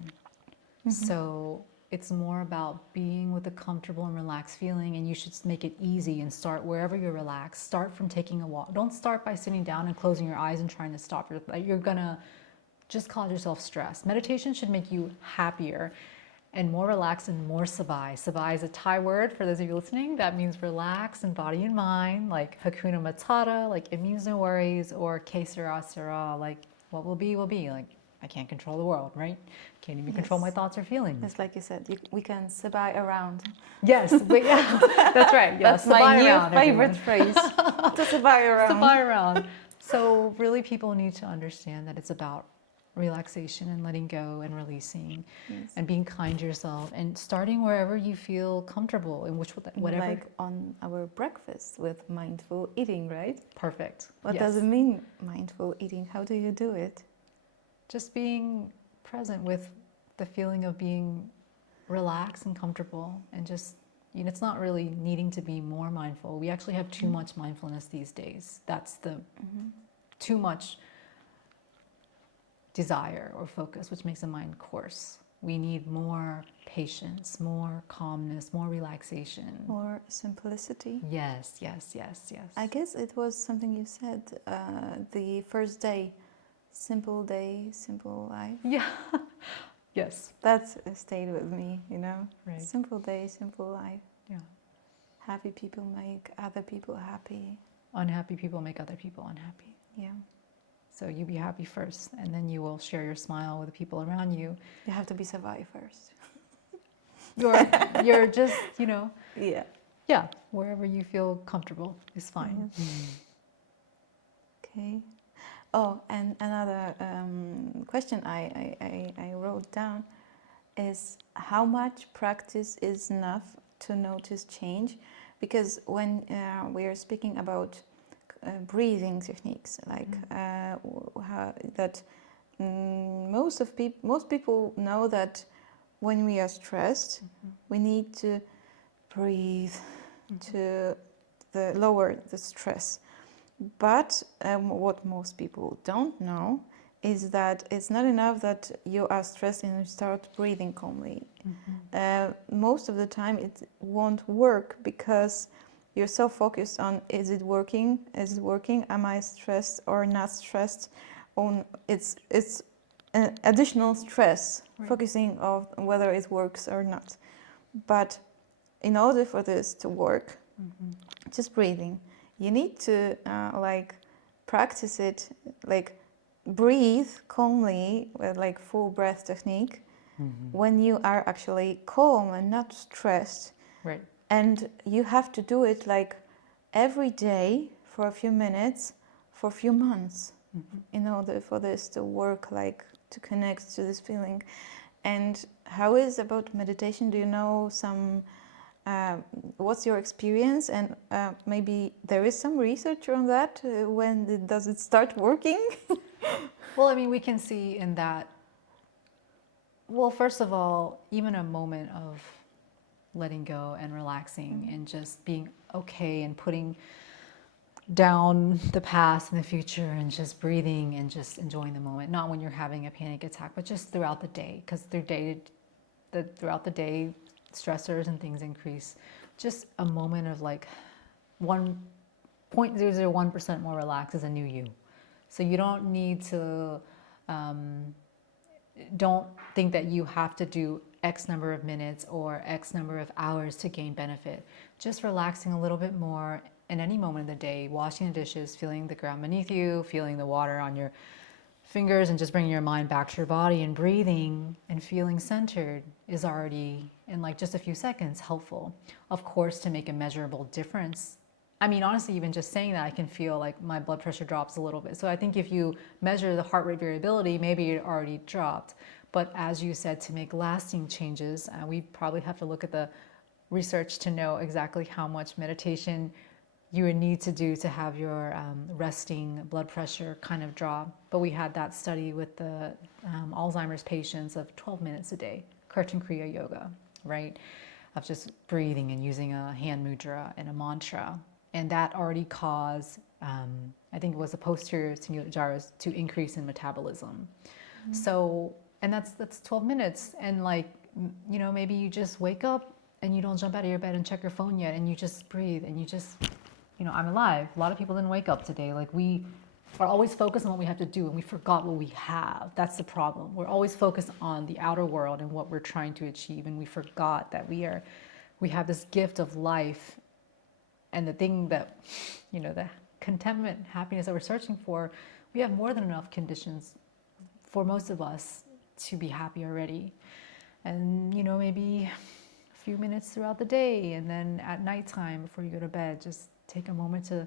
So it's more about being with a comfortable and relaxed feeling, and you should make it easy and start wherever you're relaxed. Start from taking a walk. Don't start by sitting down and closing your eyes and trying to stop. You're gonna just cause yourself stress. Meditation should make you happier and more relaxed and more sabai. Sabai is a Thai word for those of you listening. That means relaxed in body and mind, like Hakuna Matata, like it means no worries, or Que sera sera, like what will be, like I can't control the world, right? Can't even control my thoughts or feelings. It's like you said, we can sabai around. Yes, but yeah, that's right. Yeah, That's my new around, favorite everyone. phrase. To sabai around. Sabai around. So really people need to understand that it's about relaxation and letting go and releasing and being kind to yourself and starting wherever you feel comfortable in whatever. Like on our breakfast with mindful eating, right? Perfect. What Yes. does it mean, mindful eating? How do you do it? Just being present with the feeling of being relaxed and comfortable, and just, you know, it's not really needing to be more mindful. We actually have too much mindfulness these days. That's the too much desire or focus, which makes the mind coarse. We need more patience, more calmness, more relaxation. More simplicity? Yes, yes, yes, yes. I guess it was something you said the first day. Simple day, simple life. Yeah. Yes. That stayed with me, you know. Right. Simple day, simple life. Yeah. Happy people make other people happy. Unhappy people make other people unhappy. Yeah. So you be happy first, and then you will share your smile with the people around you. You have to be survive first. You're just, you know, Yeah. wherever you feel comfortable is fine. Okay. Oh, and another question I wrote down is how much practice is enough to notice change? Because when we are speaking about breathing techniques, like most people know that when we are stressed, we need to breathe to lower the stress. But what most people don't know is that it's not enough that you are stressed and you start breathing calmly. Most of the time it won't work because you're so focused on, is it working? Is it working? Am I stressed or not stressed? It's an additional stress, focusing on whether it works or not. But in order for this to work, just breathing, you need to practice it, like breathe calmly with like full breath technique when you are actually calm and not stressed. Right. And you have to do it like every day for a few minutes for a few months in order for this to work, like to connect to this feeling. And how is about meditation? Do you know some what's your experience, and maybe there is some research on that? When does it start working? Well, I mean, we can see in that, well, first of all, even a moment of letting go and relaxing and just being okay and putting down the past and the future and just breathing and just enjoying the moment, not when you're having a panic attack, but just throughout the day, because throughout the day, stressors and things increase. Just a moment of like 1.001% more relaxed is a new you. So you don't need to, don't think that you have to do X number of minutes or X number of hours to gain benefit. Just relaxing a little bit more in any moment of the day, washing the dishes, feeling the ground beneath you, feeling the water on your fingers, and just bringing your mind back to your body and breathing and feeling centered is already, in like just a few seconds, helpful. Of course, to make a measurable difference. I mean, honestly, even just saying that, I can feel like my blood pressure drops a little bit. So I think if you measure the heart rate variability, maybe it already dropped. But as you said, to make lasting changes, we probably have to look at the research to know exactly how much meditation you would need to do to have your resting blood pressure kind of drop. But we had that study with the Alzheimer's patients of 12 minutes a day, Kirtan Kriya Yoga, right? Of just breathing and using a hand mudra and a mantra. And that already caused, I think it was the posterior cingulate gyrus to increase in metabolism. So, and that's 12 minutes. And like, you know, maybe you just wake up and you don't jump out of your bed and check your phone yet, and you just breathe and you just, you know, I'm alive. A lot of people didn't wake up today. Like, we are always focused on what we have to do and we forgot what we have. That's the problem. We're always focused on the outer world and what we're trying to achieve, and we forgot that we have this gift of life, and the thing that, you know, the contentment, happiness that we're searching for, we have more than enough conditions for most of us to be happy already. And, you know, maybe a few minutes throughout the day, and then at nighttime before you go to bed, just take a moment to,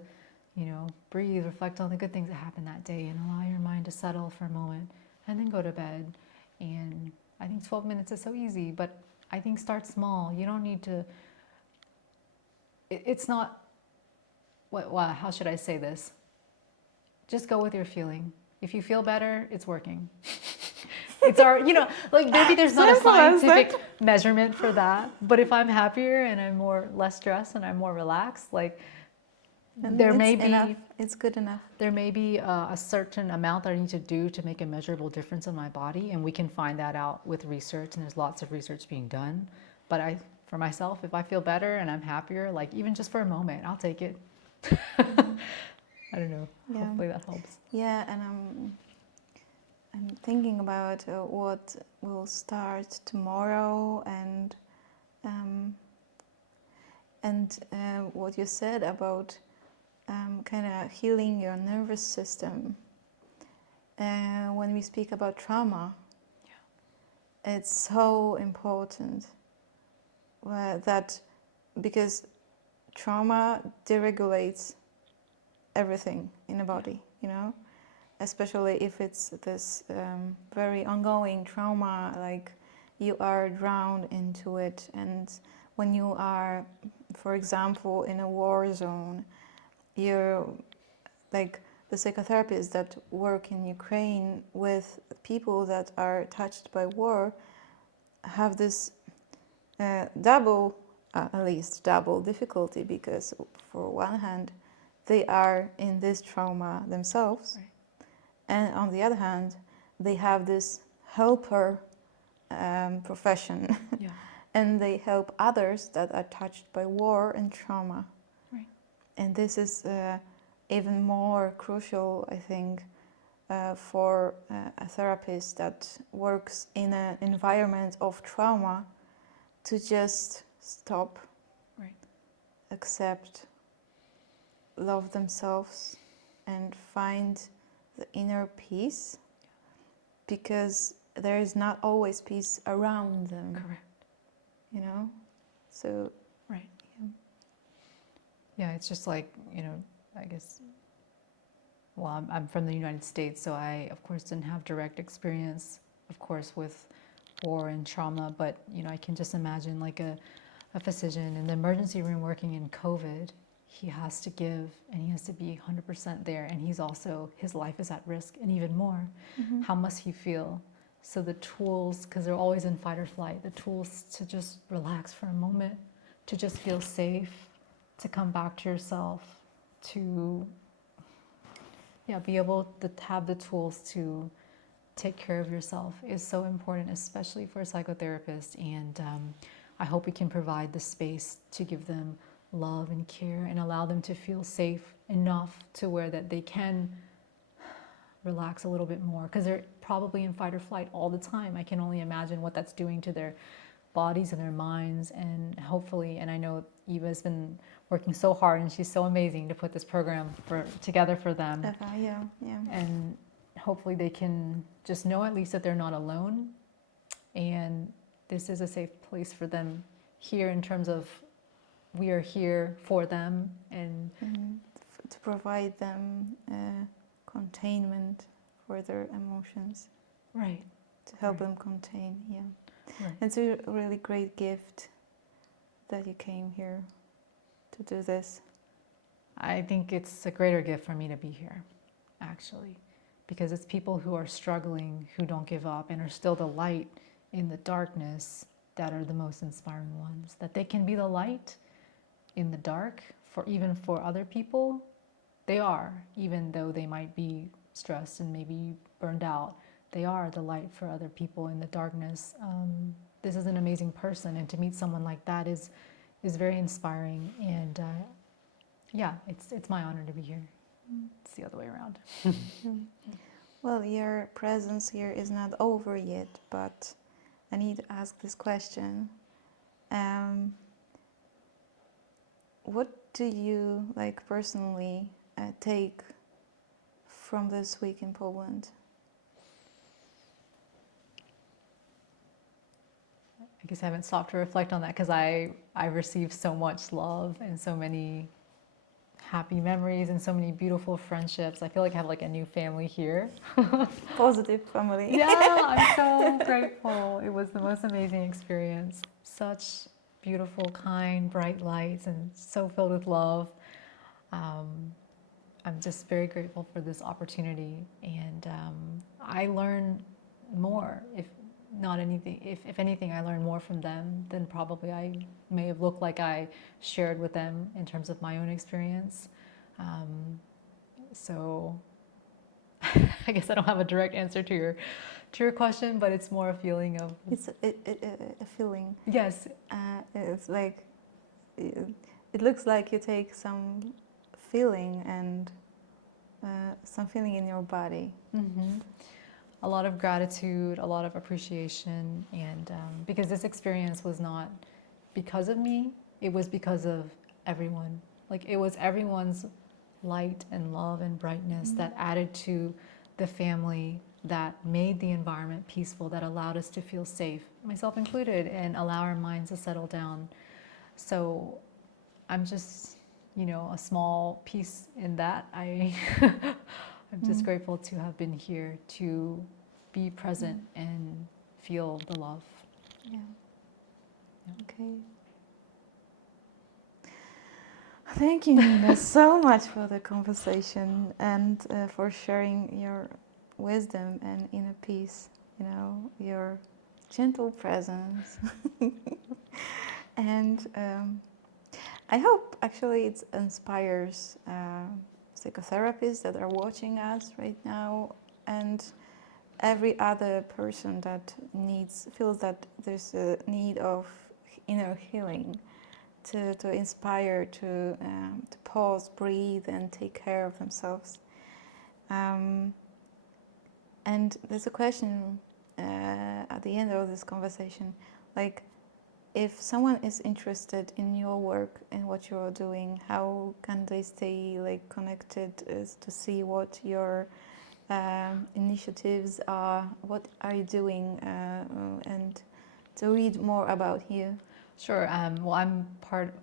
you know, breathe, reflect on the good things that happened that day, and allow your mind to settle for a moment, and then go to bed. And I think 12 minutes is so easy, but I think start small. You don't need to, it's not, how should I say this? Just go with your feeling. If you feel better, it's working. It's our, you know, like maybe there's not a scientific measurement for that, but if I'm happier and I'm less stressed and I'm more relaxed, like, there may be enough. It's good enough. There may be a certain amount that I need to do to make a measurable difference in my body, and we can find that out with research, and there's lots of research being done. But for myself, if I feel better and I'm happier, like even just for a moment, I'll take it. I don't know. Yeah. Hopefully that helps. Yeah, and I'm thinking about what will start tomorrow, and what you said about kind of healing your nervous system. When we speak about trauma, it's so important that, because trauma deregulates everything in the body, you know, especially if it's this very ongoing trauma, like you are drowned into it. And when you are, for example, in a war zone, you're like the psychotherapists that work in Ukraine with people that are touched by war have this double difficulty, because for one hand they are in this trauma themselves, right, and on the other hand they have this helper profession, yeah, and they help others that are touched by war and trauma. And this is even more crucial, I think, for a therapist that works in an environment of trauma, to just stop, right, accept, love themselves, and find the inner peace, because there is not always peace around them. Correct. You know? So, right. Yeah, it's just like, you know, I guess, well, I'm from the United States, so I, of course, didn't have direct experience, of course, with war and trauma, but, you know, I can just imagine like a physician in the emergency room working in COVID. He has to give, and he has to be 100% there, and he's also, his life is at risk, and even more. Mm-hmm. How must he feel? So the tools, because they're always in fight or flight, the tools to just relax for a moment, to just feel safe, to come back to yourself, to be able to have the tools to take care of yourself is so important, especially for a psychotherapist. And I hope we can provide the space to give them love and care and allow them to feel safe enough to where that they can relax a little bit more, because they're probably in fight or flight all the time. I can only imagine what that's doing to their bodies and their minds. And hopefully, and I know Eva's been working so hard, and she's so amazing to put this program together for them. Yeah. And hopefully they can just know at least that they're not alone, and this is a safe place for them here, in terms of we are here for them, and to provide them containment for their emotions. Right. To help them contain, yeah. Right. It's a really great gift that you came here to do this? I think it's a greater gift for me to be here, actually, because it's people who are struggling, who don't give up, and are still the light in the darkness that are the most inspiring ones. That they can be the light in the dark even for other people. They are, even though they might be stressed and maybe burned out, they are the light for other people in the darkness. This is an amazing person, and to meet someone like that is very inspiring. And yeah, it's my honor to be here. It's the other way around. Well, your presence here is not over yet, but I need to ask this question. What do you, like, personally take from this week in Poland? I guess I haven't stopped to reflect on that, because I received so much love and so many happy memories and so many beautiful friendships. I feel like I have like a new family here. Positive family. Yeah, I'm so grateful. It was the most amazing experience. Such beautiful, kind, bright lights, and so filled with love. I'm just very grateful for this opportunity, and I learn more. If anything, I learn more from them than probably I may have looked like I shared with them in terms of my own experience. So I guess I don't have a direct answer to your question, but it's more a feeling of... It's a feeling. Yes. It's like, it looks like you take some feeling and some feeling in your body. Mm-hmm. A lot of gratitude, a lot of appreciation, and because this experience was not because of me, it was because of everyone. Like, it was everyone's light and love and brightness that added to the family, that made the environment peaceful, that allowed us to feel safe, myself included, and allow our minds to settle down. So I'm just, a small piece in that. I'm just grateful to have been here, to be present and feel the love. Yeah. Okay. Thank you, Nena, so much for the conversation and for sharing your wisdom and inner peace, your gentle presence. And I hope actually it inspires psychotherapists that are watching us right now, and every other person that feels that there's a need of inner healing, to inspire, to pause, breathe, and take care of themselves. And there's a question at the end of this conversation, like, if someone is interested in your work and what you're doing, how can they stay connected to see what your initiatives are? What are you doing, and to read more about you? Sure. Well, I'm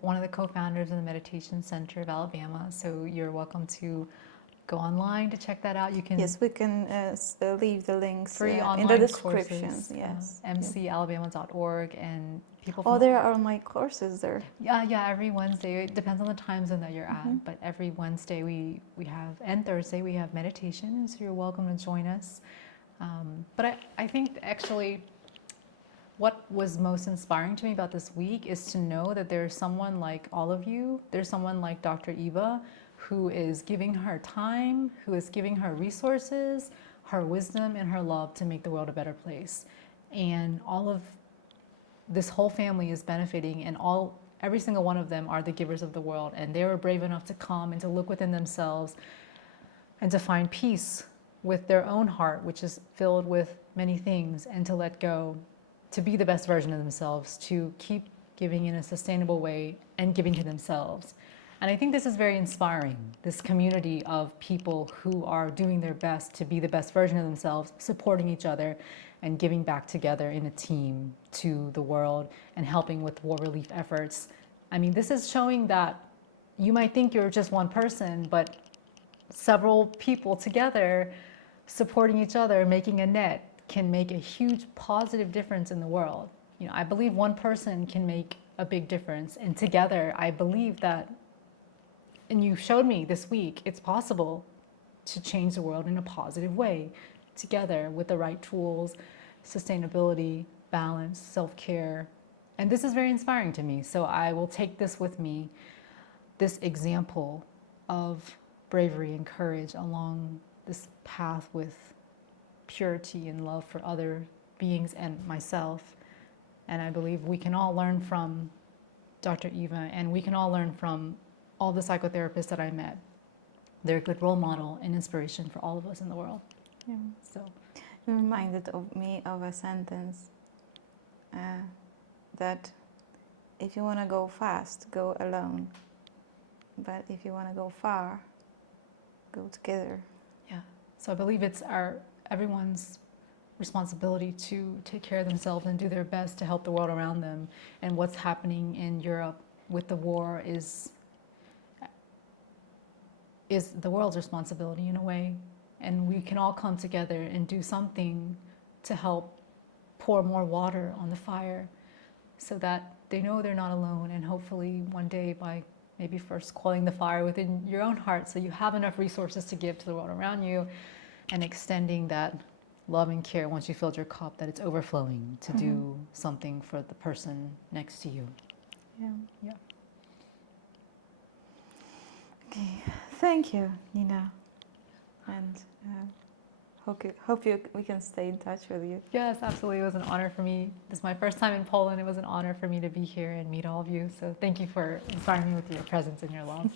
one of the co-founders of the Meditation Center of Alabama, so you're welcome to go online to check that out. You can... Yes, we can leave the links free online in the description. courses, Yes, mcalabama.org, and people. There are my courses there. Yeah. Every Wednesday, it depends on the time zone that you're at, but every Wednesday we have, and Thursday we have meditation, so you're welcome to join us. But I think actually, what was most inspiring to me about this week is to know that there's someone like all of you. There's someone like Dr. Eva, who is giving her time, who is giving her resources, her wisdom, and her love to make the world a better place. And all of this whole family is benefiting, and every single one of them are the givers of the world. And they were brave enough to come and to look within themselves and to find peace with their own heart, which is filled with many things, and to let go, to be the best version of themselves, to keep giving in a sustainable way and giving to themselves. And I think this is very inspiring, this community of people who are doing their best to be the best version of themselves, supporting each other and giving back together in a team to the world and helping with war relief efforts. I mean, this is showing that you might think you're just one person, but several people together supporting each other, making a net, can make a huge positive difference in the world. I believe one person can make a big difference. And together, I believe that, and you showed me this week, it's possible to change the world in a positive way, together with the right tools, sustainability, balance, self-care. And this is very inspiring to me. So I will take this with me, this example of bravery and courage along this path with purity and love for other beings and myself. And I believe we can all learn from Dr. Eva, and we can all learn from all the psychotherapists that I met. They're a good role model and inspiration for all of us in the world. Yeah. So It reminded me of a sentence that if you want to go fast, go alone. But if you want to go far, go together. yeah, so I believe it's everyone's responsibility to take care of themselves and do their best to help the world around them. And what's happening in Europe with the war is the world's responsibility in a way. And we can all come together and do something to help pour more water on the fire so that they know they're not alone. And hopefully one day, by maybe first quelling the fire within your own heart so you have enough resources to give to the world around you, and extending that love and care once you filled your cup, that it's overflowing to do something for the person next to you. Yeah. Yeah. Okay. Thank you, Nina. And we can stay in touch with you. Yes, absolutely. It was an honor for me. This is my first time in Poland. It was an honor for me to be here and meet all of you. So thank you for inspiring me with your presence and your love.